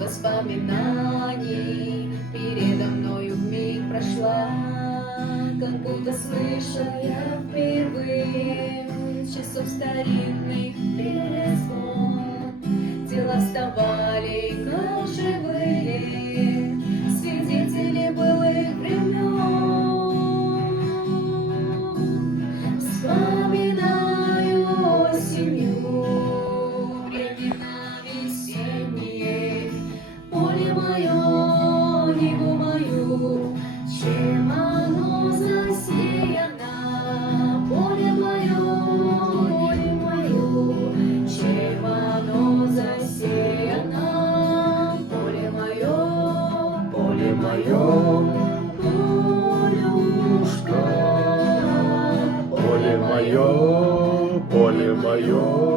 воспоминаний передо мною вмиг прошла, как будто слышу я впервые часов старинных перезвон. Дела вставали, как живые свидетели былых времен. Вспоминаю осенью времена весенние, поле мое, небо мою, чем оно засеяно, поле мое, чем оно засеяно, поле мое, полюшка, поле мое, поле мое.